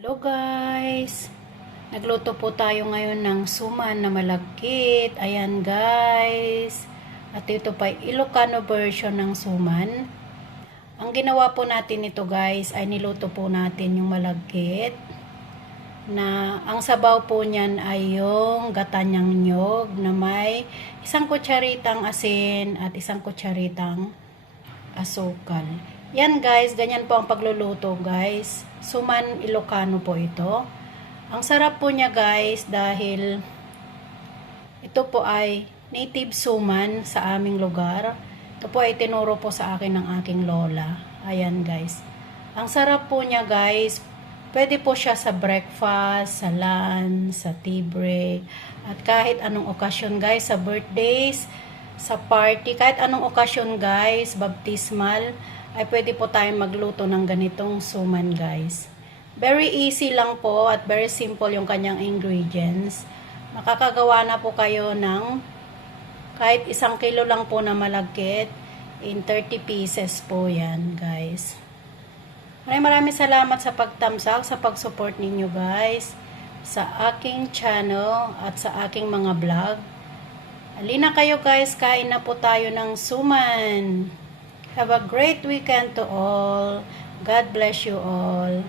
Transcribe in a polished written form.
Hello guys! Nagluto po tayo ngayon ng suman na malagkit. Ayan guys. At ito pa Ilocano version ng suman. Ang ginawa po natin ito guys ay niluto po natin yung malagkit. Na ang sabaw po niyan ay yung gatanyang nyog na may isang kutsaritang asin at isang kutsaritang asukal. Yan guys, ganyan po ang pagluluto guys. Suman Ilocano po ito. Ang sarap po niya guys dahil ito po ay native suman sa aming lugar. Ito po ay tinuro po sa akin ng aking lola. Ayan guys. Ang sarap po niya guys. Pwede po siya sa breakfast, sa lunch, sa tea break. At kahit anong okasyon guys, sa birthdays, sa party, kahit anong okasyon guys, baptismal, ay pwede po tayong magluto ng ganitong suman guys. Very easy lang po at very simple yung kanyang ingredients. Makakagawa na po kayo ng kahit 1 kilo lang po na malagkit. In 30 pieces po yan guys. Maraming salamat sa pagtamsak, sa pag-support ninyo guys sa aking channel at sa aking mga vlog. Halina kayo guys, kain na po tayo ng suman. Have a great weekend to all. God bless you all.